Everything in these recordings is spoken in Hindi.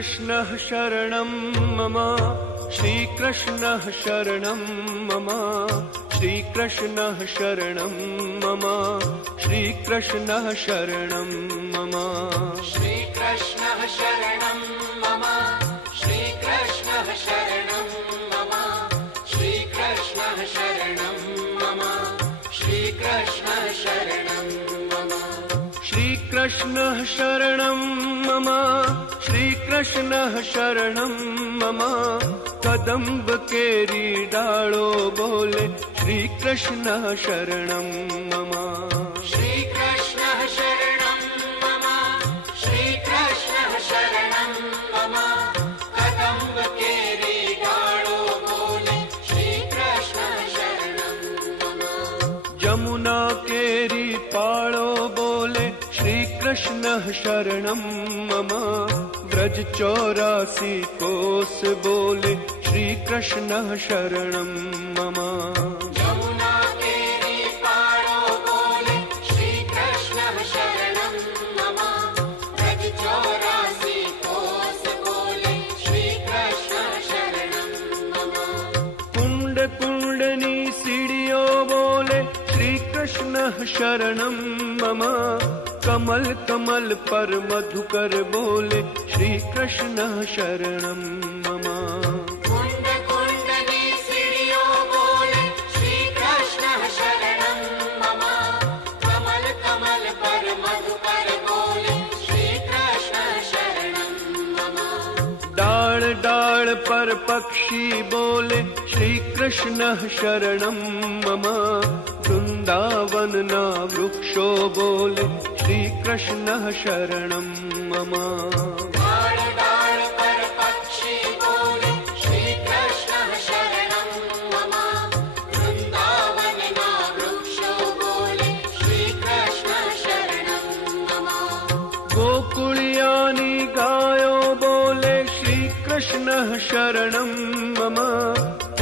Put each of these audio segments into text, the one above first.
श्रीकृष्णः शरणं मम श्रीकृष्णः शरणं मम श्रीकृष्णः शरणं मम श्रीकृष्णः शरणं मम श्रीकृष्णः शरणं मम श्रीकृष्णः शरणं मम श्रीकृष्णः शरणं मम श्रीकृष्णः शरणं मम श्रीकृष्णः शरणं मम श्रीकृष्णः शरणं मम कदम्ब केरी डालो बोले श्रीकृष्णः शरणं मम श्रीकृष्णः शरणं मम श्रीकृष्णः शरणं मम कदम्ब केरी डालो बोले श्रीकृष्णः शरणं मम जमुना केरी पाळो बोले श्रीकृष्णः शरणं मम व्रज 84 कोस बोले श्रीकृष्णः शरणं मम यमुना केरी पारो बोले श्रीकृष्णः शरणं मम व्रज 84 कोस बोले श्रीकृष्णः शरणं मम कुंड कुंडनी सीढ़ियों बोले श्रीकृष्णः शरणं मम कमल कमल पर मधुकर बोले श्रीकृष्णः शरणं मम कुंड कुंडनी सीढ़ियों बोले श्रीकृष्णः शरणं मम कमल कमल पर मधुकर बोले श्रीकृष्णः शरणं मम डाल डाल पर पक्षी बोले श्रीकृष्णः शरणं मम वृंदावन ना वृक्षो बोले श्रीकृष्णः शरणं मम डाल डाल पर पक्षी बोले श्रीकृष्णः शरणं मम वृंदावन ना वृक्षो बोले श्रीकृष्णः शरणं मम गोकुलियानी गायो बोले श्रीकृष्णः शरणं मम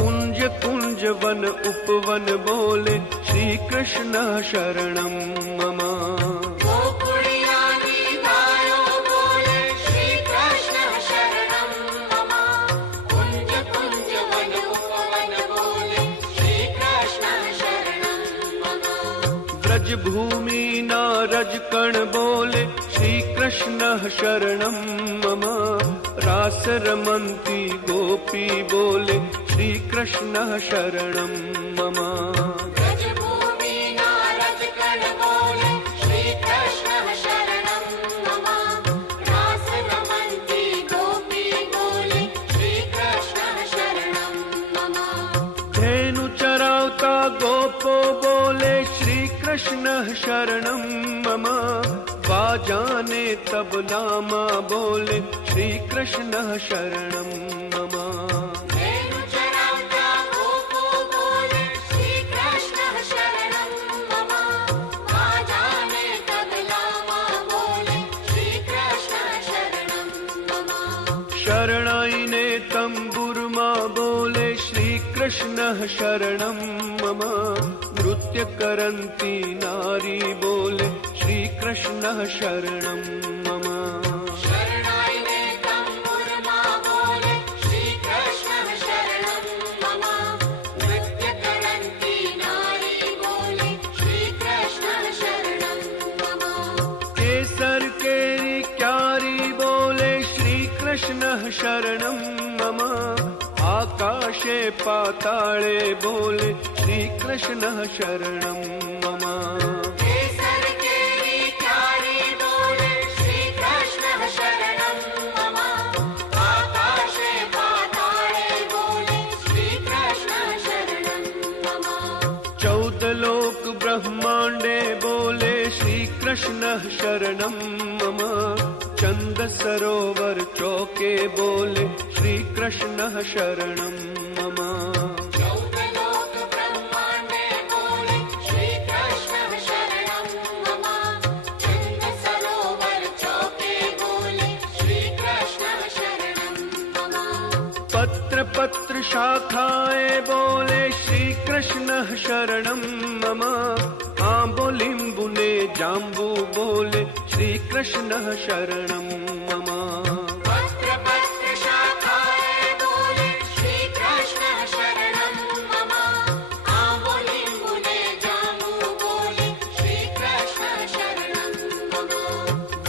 कुंज कुंज वन उपवन बोले श्रीकृष्णः शरणं मम गोकुलियानी गायो बोले श्रीकृष्णः शरणं मम कुंज कुंज वन उपवन बोले श्रीकृष्णः शरणं मम ब्रज भूमि ना रजकण बोले श्रीकृष्णः शरणं मम रास रमन्ती गोपी बोले श्रीकृष्णः शरणं मम ब्रजभूमि नारजकण बोले श्रीकृष्णः शरणं मम रास रमन्ती गोपी बोले श्रीकृष्णः शरणं मम धेनु चरावता गोपो बोले श्रीकृष्णः शरणं मम बाजाने तबला माँ बोले श्रीकृष्णः शरणं मम धेनु चरावता गोपो बोले श्रीकृष्णः शरणं मम बाजाने तबला माँ बोले श्रीकृष्णः शरणं मम शरणाईने तंबुर माँ बोले श्रीकृष्णः शरणं मम नृत्य करन्ती नारी बोले श्रीकृष्णः शरणं मम शरणाईने तंबुर माँ बोले श्रीकृष्णः शरणं मम नृत्य करन्ती नारी बोले श्रीकृष्णः शरणं मम केसर केरी क्यारी बोले श्रीकृष्णः शरणं मम आकाशे पाताले बोले श्रीकृष्णः शरणं मम केसर केरी क्यारी बोले श्रीकृष्णः शरणं मम आकाशे पाताले बोले श्रीकृष्णः शरणं मम 14 लोक ब्रह्मांडे बोले श्रीकृष्णः शरणं मम चंद सरोवर चौके बोले श्रीकृष्णः शरणं मम चौदलोक ब्रह्मांडे बोले श्रीकृष्णः शरणं मम चंद सरोवर चौके बोले श्रीकृष्णः शरणं मम पत्र पत्र शाखाएं बोले श्रीकृष्णः शरणं मम आंबोलिंबु ने जाम्बू बोले श्रीकृष्णः शरणं मम पत्र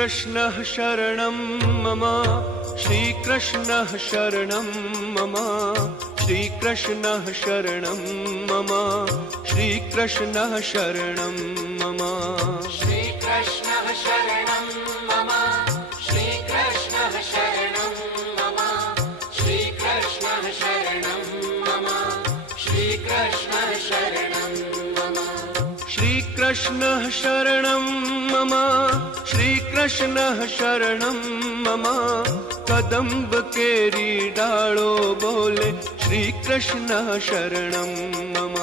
श्रीकृष्णः शरणं मम श्रीकृष्णः शरणं मम श्रीकृष्णः शरणं मम श्रीकृष्णः शरणं मम श्रीकृष्णः शरणं मम श्रीकृष्णः शरणं मम श्रीकृष्णः शरणं मम श्रीकृष्णः शरणं मम श्रीकृष्णः शरणं मम श्रीकृष्णः शरणं मम कदम्ब केरी डालो बोले श्रीकृष्णः शरणं मम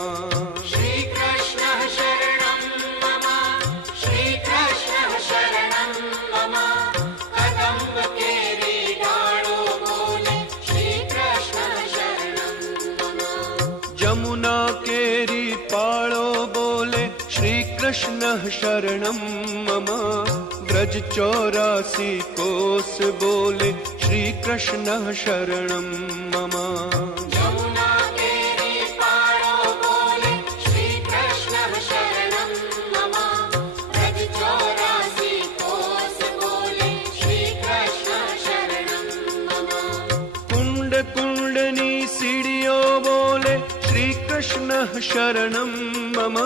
श्रीकृष्णः शरणं मम श्रीकृष्णः शरणं मम कदम्ब केरी डालो बोले श्रीकृष्णः शरणं मम जमुना केरी पाळो बोले श्रीकृष्णः शरणं मम व्रज 84 कोस बोले श्रीकृष्णः शरणं मम यमुना केरी पारो बोले श्रीकृष्णः शरणं मम व्रज 84 कोस बोले श्रीकृष्णः शरणं मम कुंड कुंडनी सीढ़ियों बोले श्रीकृष्णः शरणं मम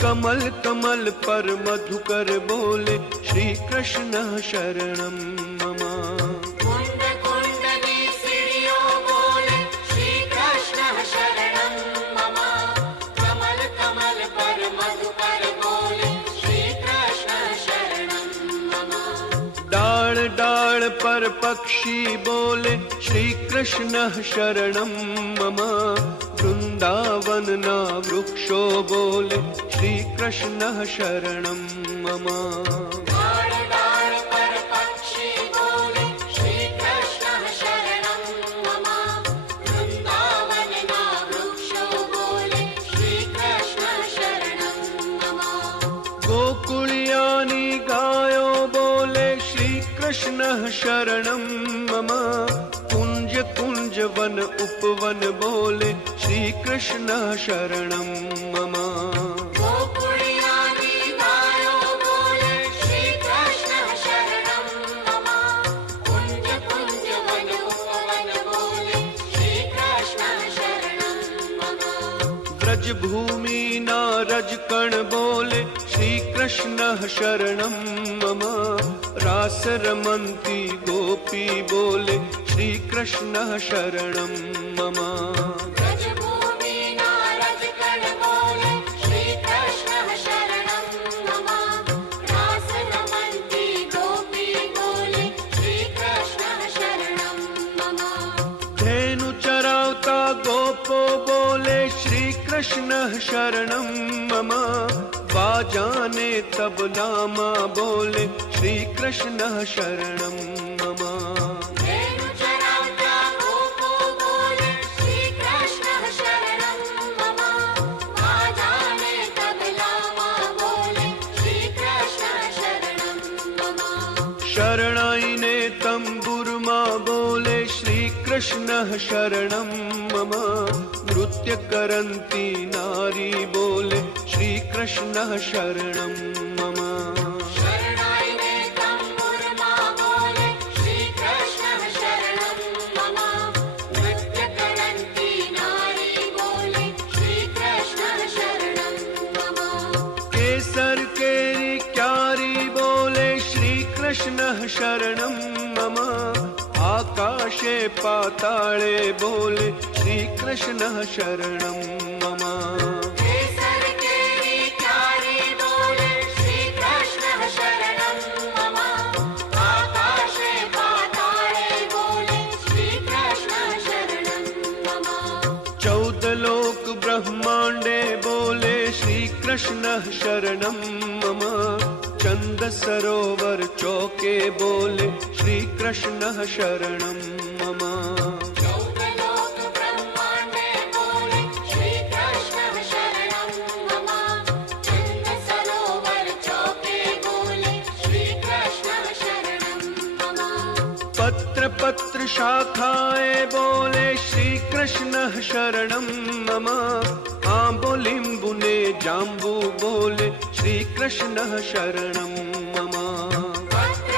कमल कमल पर मधुकर बोले श्रीकृष्णः शरणं मम कुंड कुंडनी सीढ़ियों बोले श्रीकृष्णः शरणं मम कमल कमल पर मधुकर बोले श्रीकृष्णः शरणं मम डाल डाल पर पक्षी बोले श्रीकृष्णः शरणं मम वृंदावन ना वृक्षो बोले श्रीकृष्णः शरणं मम डाल डाल पर पक्षी बोले श्रीकृष्णः शरणं मम वृंदावन ना वृक्षो बोले श्रीकृष्णः शरणं मम गोकुलियानी गायो बोले श्रीकृष्णः शरणं मम कुंज कुंज वन उपवन बोले श्रीकृष्णः शरणं मम गोकुलियानी गायो बोले श्रीकृष्णः शरणं मम कुंज कुंज वन उपवन बोले श्रीकृष्णः शरणं मम ब्रज भूमि ना रजकण बोले श्रीकृष्णः शरणं मम रास रमन्ती गोपी बोले श्रीकृष्णः शरणं मम ब्रजभूमि नारजकण बोले श्रीकृष्णः शरणं मम रास रमन्ती गोपी बोले श्रीकृष्णः शरणं मम धेनु चरावता गोपो बोले श्रीकृष्णः शरणं मम बाजाने तबलामा बोले श्रीकृष्णः शरणं मम धेनु चरावता गोपो बोले श्रीकृष्णः शरणं मम बाजाने तबलामा बोले श्रीकृष्णः शरणं मम शरणाईने तंबुरमा बोले श्रीकृष्णः शरणं मम नृत्य करन्ती नारी बोले श्रीकृष्णः शरणं मम शरणाईने तंबुरमा बोले श्रीकृष्णः शरणं मम नृत्य करन्ती नारी बोले श्रीकृष्णः शरणं मम केसर केरी क्यारी बोले श्रीकृष्णः शरणं मम आकाशे पाताले बोले श्रीकृष्णः शरणं मम केसर केरी क्यारी बोले श्रीकृष्णः शरणं मम आकाशे पाताले बोले श्रीकृष्णः शरणं मम 14 लोक ब्रह्मांडे बोले श्रीकृष्णः शरणं मम चंद सरोवर चौके बोले श्रीकृष्णः शरणं मम चौदलोक ब्रह्मांडे बोले श्रीकृष्णः शरणं मम चंद सरोवर चौके बोले श्रीकृष्णः शरणं मम पत्र पत्र शाखाए बोले श्रीकृष्णः शरणं मम आम्बुलिम्बु ने जाम्बू बोले श्रीकृष्णः शरणं मम पत्र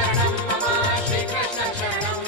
शरणं मम श्रीकृष्ण शरणं